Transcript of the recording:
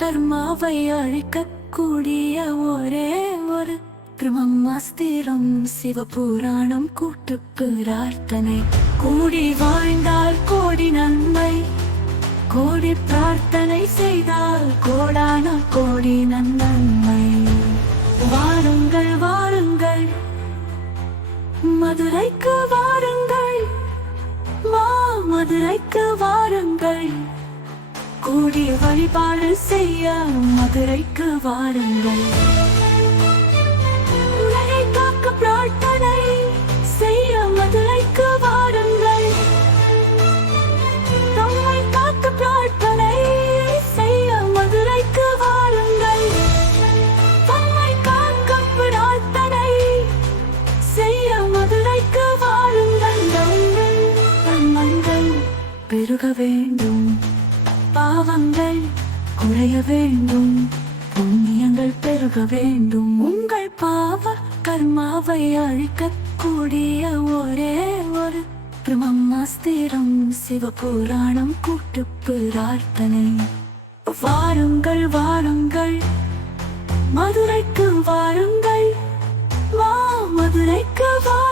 கர்மாவை அழிக்கக்கூடிய ஒரே ஒரு பிரம்மஸ்திரம் சிவபுராணம் கூட்டு பிரார்த்தனை. கூடி வாழ்ந்தால் கோடி நன்மை, கோடி பிரார்த்தனை செய்தால் கோடான கோடி நன்மை. வாருங்கள் வாருங்கள் மதுரைக்கு வாருங்கள், மதுரைக்கு வாருங்கள், கூடி வழிபாடு செய்ய மதுரைக்கு வாருங்கள். உலகை காக்க பிரார்த்தனை செய்ய மதுரைக்கு வாருங்கள். நம்மை காக்க பிரார்த்தனை செய்ய மதுரைக்கு வாருங்கள். நம்மை காக்க பிரார்த்தனை செய்ய மதுரைக்கு வாருங்கள். நன்மைகள் பெருக வேண்டும், பாவங்கள் குறைய வேண்டும், புண்ணியங்கள் பெருக வேண்டும். உங்கள் பாவ கர்மாவை அழிக்கக்கூடிய ஒரே ஒரு பிரம்மஸ்திரம் சிவபுராணம் கூட்டு பிரார்த்தனை. வாருங்கள் வாருங்கள் மதுரைக்கு வாருங்கள், மதுரைக்கு வாருங்கள்.